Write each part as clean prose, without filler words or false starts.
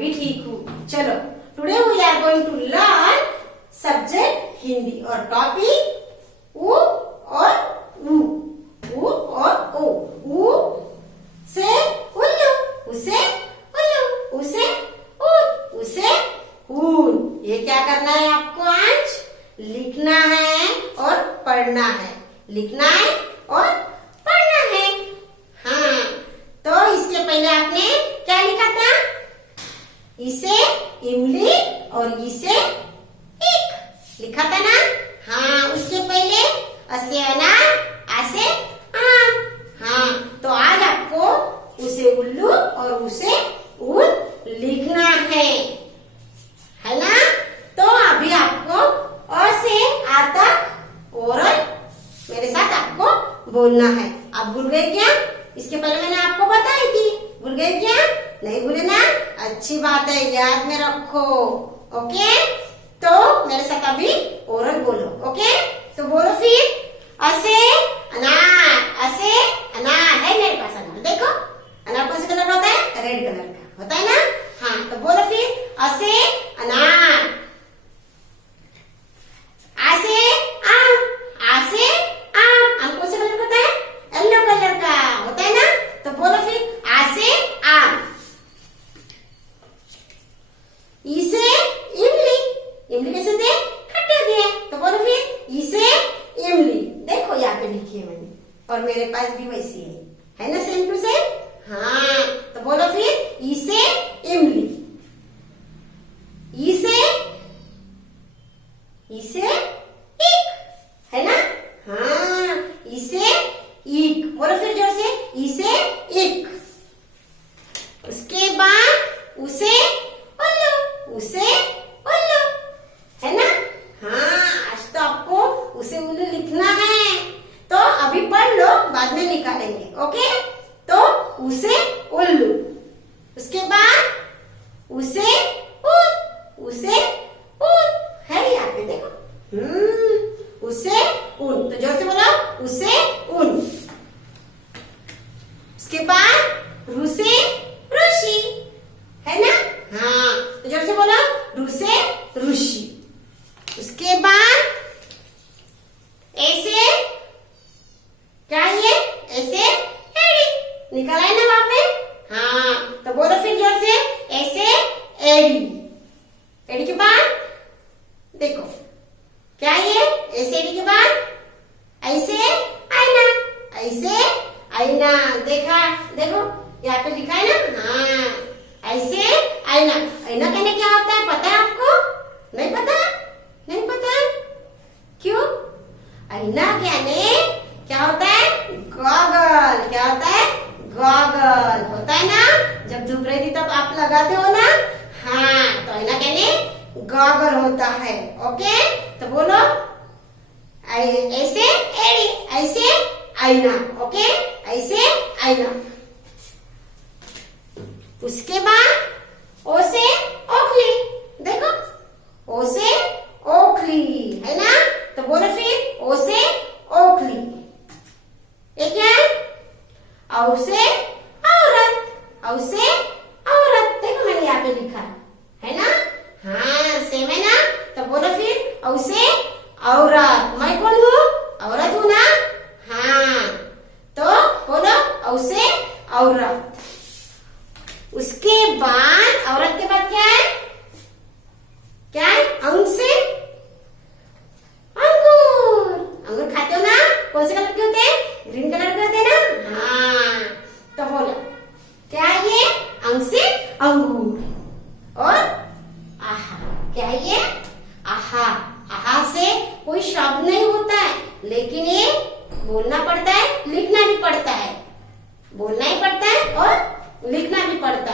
भी ठीक हूँ। चलो, today we are going to learn subject Hindi और टॉपिक उ और ऊ। उ और ओ। उ से उल्लू, उसे उल्लू, उसे ऊन, उसे ऊन। ये क्या करना है आपको आज? लिखना है और पढ़ना है। लिखना है और पढ़ना है। हाँ, तो इसके पहले आपने क्या लिखा था? इसे इमली और इसे इक लिखा था ना? हाँ, उसके पहले असे अनार, आसे आम। हाँ, तो आज आपको उसे उल्लू और उसे ऊन लिखना है ना? तो अभी आपको अ से आ तक ओरल मेरे साथ आपको बोलना है। आप भूल गए क्या? इसके पहले मैंने आपको बताई थी। भूल गए क्या? नहीं भूले ना? अच्छी बात है, याद में रखो। ओके, तो मेरे साथ अभी ओरल बोलो। ओके, तो बोलो फिर। असे अनार, असे अनार है मेरे पास अनार। देखो, अनार कौन से कलर का होता है? रेड कलर का होता है ना? हाँ, तो बोलो फिर। असे अनार। आसे आम, आसे आम। आम कौन से कलर का होता है? येलो कलर का होता है ना? तो बोलो फिर। आसे आम। इसे इमली, इमली कैसे दे? खट्टा दे। तो बोलो फिर। इसे इमली। देखो यहाँ पे लिखी है मैंने, और मेरे पास भी वैसी है ना? Same to same. हाँ, तो बोलो फिर। इसे इमली। इसे इसे इक है ना? हाँ, इसे इक। बोलो फिर जोर से। इसे इक। उसके बाद उसे उल्लू, उसे उल्लू है ना? हाँ, आज तो आपको उसे उल्लू लिखना है। तो अभी पढ़ लो, बाद में निकालेंगे। ओके, तो उसे उल्लू। उसके बाद उसे ऊन, उसे ऊन है यहाँ पे देखो। उसे ऊन। तो जोर से बोलो। उसे ऊन। उसके बाद रू से ऋषि है ना? हाँ, तो जोर से बोलो। रू से ऋषि। उसके बाद ऐसे क्या ये? ऐसे एड़ी निकाला है ना वहां पे? हाँ, तो बोलो फिर जोर से। ऐसे एड़ी। एड़ी के बाद देखो क्या ये? ऐसे एड़ी के बाद ऐसे आईना, ऐसे आईना। देखा? देखो यहाँ पे लिखा है ना? हाँ, ऐसे आईना। आईना कहने क्या होता है पता है आपको? नहीं पता? नहीं पता? क्यों? आईना कहने क्या होता है? गॉगल। क्या होता है? गॉगल होता है ना? जब धूप रहती तब आप लगाते हो ना? हाँ, तो आईना कहने गॉगल होता है। ओके, तो बोलो। ऐसे एड़ी, ऐसे आईना। ओके, ऐसे आईना। उसके बाद ओ से ओखली। देखो, ओ से ओखली है ना? तो बोलो फिर। ओ से ओखली। ये क्या है? औ से औरत, औ से औरत। देखो मैंने यहाँ पे लिखा है ना? हाँ, सेम है ना? तो बोलो फिर। औ से औरत। मैं कौन हूँ? औरत हूँ ना? हाँ, तो बोलो। औ से औरत। उसके बाद औरत के बाद क्या है? क्या है? अंग से अंगूर। अंगूर खाते हो ना? कौन से कलर के होते हैं? ग्रीन कलर के होते हैं ना? हाँ, तो बोलो क्या है ये? अंग से अंगूर। और आहा। क्या है ये? आहा। आहा से कोई शब्द नहीं होता है, लेकिन ये बोलना पड़ता है, लिखना भी पड़ता है। बोलना ही पड़ता है और लिखना भी पड़ता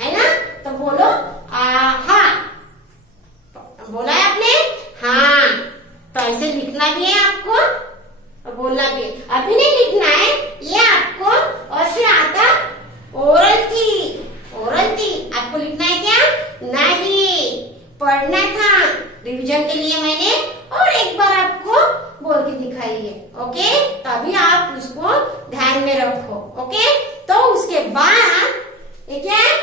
है ना? तो बोलो आहा। बोला है आपने? हाँ, तो ऐसे लिखना भी है आपको और बोलना भी है। अभी नहीं लिखना है, ये आपको और से आता ओरल थी। ओरल थी आपको लिखना है क्या? नहीं, पढ़ना था। रिवीजन के लिए मैंने और एक बार आपको बोल के दिखाई है। ओके, तभी आप उसको ध्यान में रखो। ओके, तो उसके बाद ये क्या है?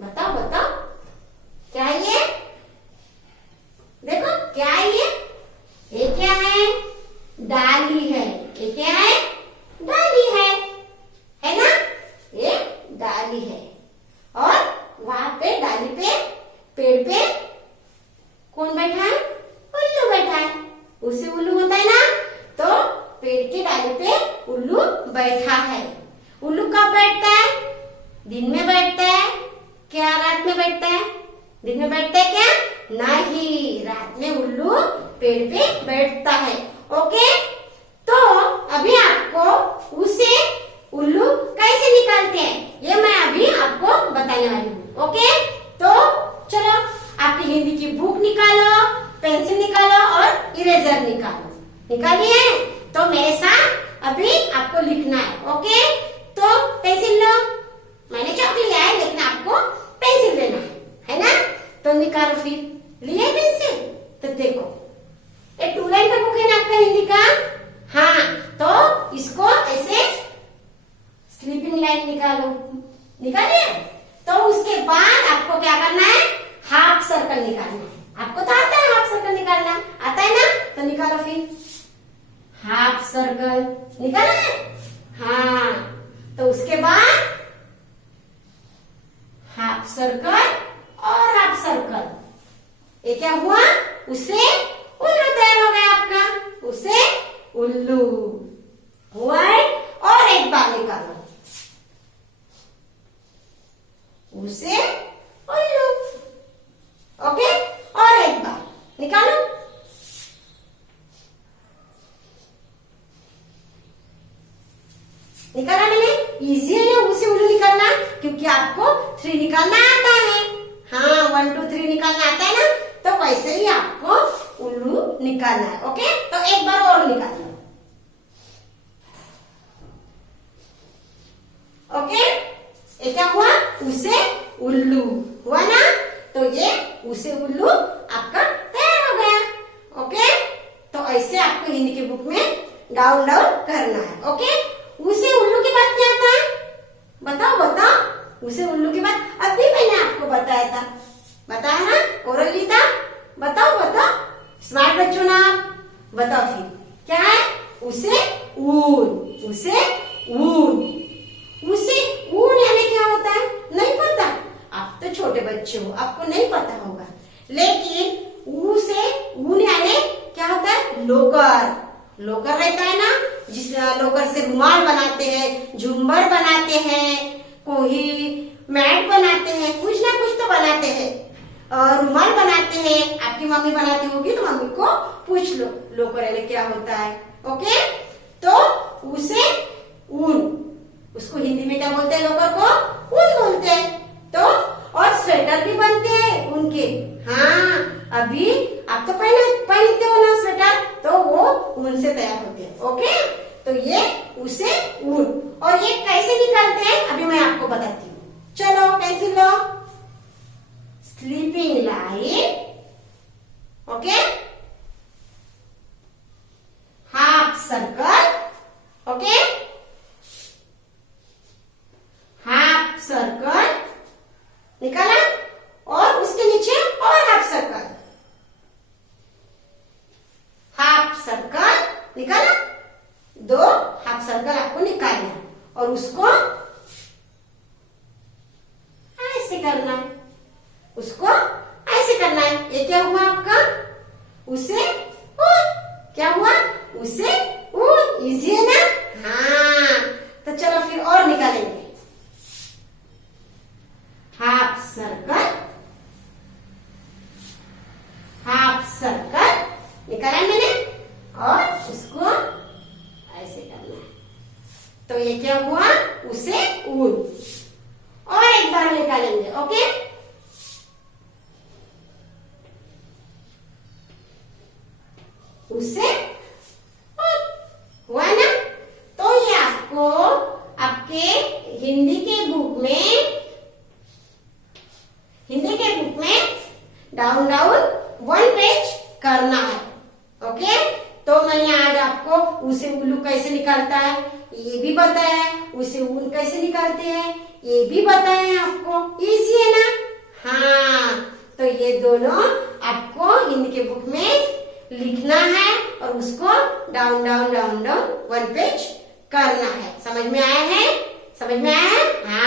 बताओ बताओ। बैठा है। उल्लू कब बैठता है? दिन में बैठता है क्या रात में बैठता है? दिन में बैठता है क्या? नहीं, रात में उल्लू पेड़ पे बैठता है। ओके, तो अभी आपको उसे उल्लू कैसे निकालते हैं ये मैं अभी आपको बताने वाली हूँ। ओके, तो चलो आपकी हिंदी की बुक निकालो, पेंसिल निकालो और इरेजर निकालो। निकालिए? तो मेरे साथ अभी आपको लिखना है। ओके, तो पेंसिल लो। मैंने चौक लिया है लेकिन आपको पेंसिल लेना है ना? तो निकालो फिर। लिए पेंसिल? तो देखो ये 2 लाइन का बुक है ना आपका हिंदी का। हाँ, तो इसको ऐसे स्लीपिंग लाइन निकालो। निकालिए? तो उसके बाद आपको क्या करना है? हाफ सर्कल निकालना है। आपको तो आता है हाफ सर्कल निकालना, आता है ना? तो निकालो फिर। हाफ सर्कल निकाला है? हाँ, तो उसके बाद हाफ सर्कल और हाफ सर्कल। ये क्या हुआ? उसे उल्लू तैयार हो गया आपका। उसे उल्लू हुआ है। और एक बार निकालो। उसे उल्लू। ओके, और एक बार निकालो। निकाला मैंने? इजी है ना उसे उल्लू निकालना, क्योंकि आपको 3 निकालना आता है। हाँ, 1 2 3 निकालना आता है ना? तो वैसे ही आपको उल्लू निकालना है। ओके, तो एक बार और निकालो। ओके, ये क्या हुआ? उसे उल्लू हुआ ना? तो ये उसे उल्लू आपका तैयार हो गया। ओके, तो ऐसे आपको हिंदी की बुक में डाउन करना है। ओके, उसे उल्लू के बाद क्या था? बताओ बताओ। उसे उल्लू के बाद अभी मैंने आपको बताया था। बताया ना? ओरली था। बताओ बताओ, स्मार्ट बच्चों ना आप। बताओ फिर क्या है? उसे ऊन। उसे ऊन। उसे ऊन यानी क्या होता है? नहीं पता? आप तो छोटे बच्चे हो, आपको नहीं पता होगा। लेकिन उसे ऊन यानी क्या होता है? लोकर। लोकर रहता है ना, जिस लोकर से रुमाल बनाते हैं, झुम्बर बनाते हैं, कोई मैट बनाते हैं, कुछ ना कुछ तो बनाते हैं। रुमाल बनाते हैं। आपकी मम्मी बनाती होगी तो मम्मी को पूछ लो लोकर यानी क्या होता है। ओके, तो उसे ऊन, उसको हिंदी में क्या बोलते हैं? लोकर को ऊन बोलते हैं। तो और स्वेटर भी बनते हैं उनके। हाँ, अभी आप तो पहनते हो ना स्वेटर, तो वो ऊन से तैयार होते हैं। ओके, तो ये उसे ऊन। और ये कैसे निकालते हैं अभी मैं आपको बताती हूँ। चलो पेंसिल लो। Sleeping line. Okay, half circle. Okay, half circle निकाला और उसके नीचे और हाफ सर्कल। हाफ सर्कल निकाला, 2 हाफ सर्कल आपको निकालना और उसको ऐसे करना है। उसको ऐसे करना है। ये क्या हुआ आपका? उसे ऊन। क्या हुआ? उसे ऊन। इजी है ना? हाँ, तो चलो फिर और निकालेंगे। हाफ सर्कल, हाफ सर्कल निकाला मैंने और उसको ऐसे करना है। तो ये क्या हुआ? उसे ऊन। और एक बार निकालेंगे। ओके, उसे ऊन हुआ ना? तो ये आपको आपके हिंदी के बुक में डाउन 1 पेज करना है। ओके, तो मैंने आज आपको उसे उल्लू कैसे निकालता है ये भी बताया है, उसे ऊन कैसे निकालते हैं ये भी बताया है आपको। इजी है ना? हाँ, तो ये दोनों आपको हिंदी के बुक में लिखना है और उसको डाउन 1 पेज करना है। समझ में आया है? समझ में आया है? हाँ।